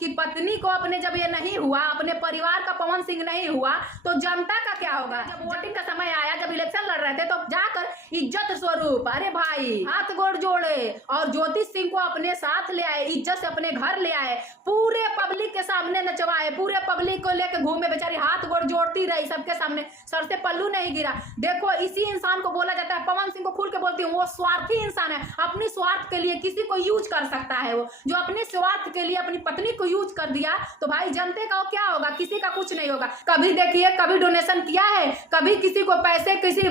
कि पत्नी को अपने जब ये नहीं हुआ, अपने परिवार का पवन सिंह नहीं हुआ, तो जनता का क्या होगा। जब वोटिंग का समय आया, जब इलेक्शन लड़ रहे थे, तो जाकर इज्जत स्वरूप अरे भाई हाथ गोड़ जोड़े और ज्योति सिंह को अपने साथ ले आए, इज्जत से अपने घर ले आए, पूरे पब्लिक के सामने नचवाए, पूरे पब्लिक को लेकर घूमे, बेचारी हाथ गोड़ जोड़ती रही सबके सामने, सर से पल्लू नहीं गिरा। देखो इसी इंसान को बोला जाता है, पवन सिंह को खुल के बोलती हूँ, वो स्वार्थी इंसान है, अपनी स्वार्थ के लिए किसी को यूज कर सकता है। वो जो अपने स्वार्थ के लिए अपनी पत्नी को यूज कर दिया, तो भाई जनते का क्या होगा, किसी का कुछ नहीं होगा। कभी देखिए, कभी डोनेशन किया है, कभी किसी को पैसे, किसी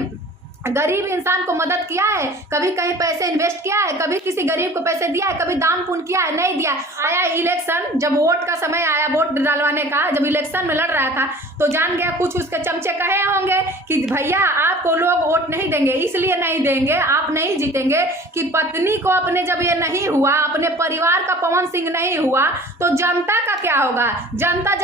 गरीब इंसान को मदद किया है, कभी कहीं पैसे इन्वेस्ट किया है, कभी किसी गरीब को पैसे दिया है, कभी दान पुण्य किया है, नहीं दिया। आया इलेक्शन, जब वोट का समय आया, वोट डालवाने का, जब इलेक्शन में लड़ रहा था, तो जान गया, कुछ उसके चमचे कहे होंगे कि भैया आपको लोग वोट नहीं देंगे, इसलिए नहीं देंगे, आप नहीं जीतेंगे कि पत्नी को अपने जब ये नहीं हुआ, अपने परिवार का पवन सिंह नहीं हुआ, तो जनता का क्या होगा। जनता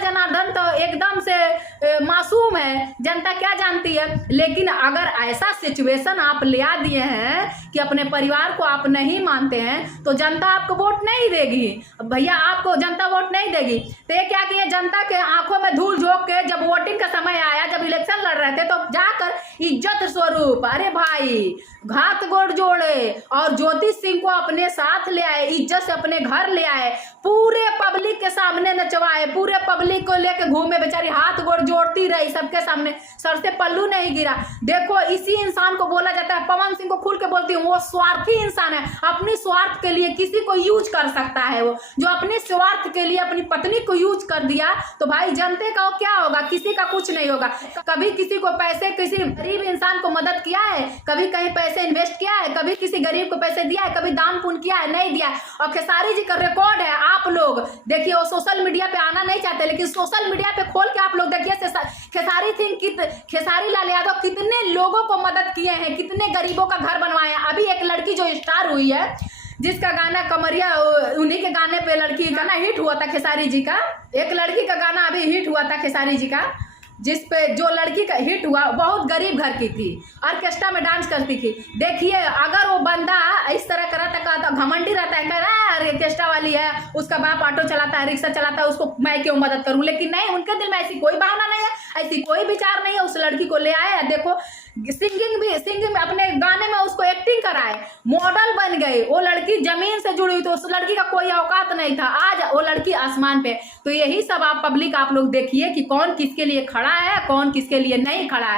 जनार्दन तो एकदम से मासूम है, जनता क्या जानती है। लेकिन अगर ऐसा सिचुएशन आप ले आ दिए हैं कि अपने परिवार को आप नहीं मानते हैं, तो जनता आपको वोट नहीं देगी भैया, आपको जनता वोट नहीं देगी। तो ये क्या किए, जनता के आंखों में धूल झोंक के, जब वोटिंग का समय आया, जब इलेक्शन लड़ रहे थे, तो जाकर इज्जत स्वरूप अरे भाई हाथ गोड़ जोड़े और ज्योति सिंह को अपने साथ ले आए, इज्जत से अपने घर ले आए, पूरे पब्लिक के सामने नचवाए, पूरे पब्लिक को लेके घूमे, बेचारी हाथ गोड़ जोड़ती रही सबके सामने, सर से पल्लू नहीं गिरा। देखो इसी इंसान को बोला जाता है, पवन सिंह को खुल के बोलती हूँ, वो स्वार्थी इंसान है, अपनी स्वार्थ के लिए किसी को यूज कर सकता है। वो जो अपने स्वार्थ के लिए अपनी पत्नी को यूज कर दिया, तो भाई जनते का क्या होगा, किसी का कुछ नहीं होगा। कभी किसी को पैसे, किसी गरीब इंसान को मदद किया है, कभी कहीं पैसे इन्वेस्ट किया है, कभी किसी गरीब को पैसे दिया है, कभी दान पुण्य किया है, नहीं दिया। और खेसारी जी का रिकॉर्ड है, आप लोग देखिए, वो सोशल मीडिया पे आना नहीं चाहते, लेकिन सोशल मीडिया पे खोल के आप लोग देखिए, खेसारी लाल यादव कितने लोगों को मदद किए हैं, कितने गरीबों का घर बनवाए हैं। अभी एक लड़की जो स्टार हुई है, जिसका गाना कमरिया, उन्हीं के गाने पे लड़की गाना हिट हुआ था खेसारी जी का, एक लड़की का गाना अभी हिट हुआ था खेसारी जी का, जिस पे जो लड़की का हिट हुआ बहुत गरीब घर की थी, ऑर्केस्ट्रा में डांस करती थी। देखिए अगर वो बंदा इस तरह करता, घमंडी रहता है, कह रहा है ऑर्केस्ट्रा वाली है, उसका बाप ऑटो चलाता है, रिक्शा चलाता है, उसको मैं क्यों मदद करूं। लेकिन नहीं, उनके दिल में ऐसी कोई भावना नहीं है, ऐसी कोई विचार नहीं है। उस लड़की को ले आए, देखो सिंगिंग में अपने गाने में उसको एक्टिंग कराए, मॉडल बन गई। वो लड़की जमीन से जुड़ी हुई, तो उस लड़की का कोई औकात नहीं था, आज वो लड़की आसमान पे। तो यही सब आप पब्लिक आप लोग देखिए कि कौन किसके लिए खड़ा है, कौन किसके लिए नहीं खड़ा है।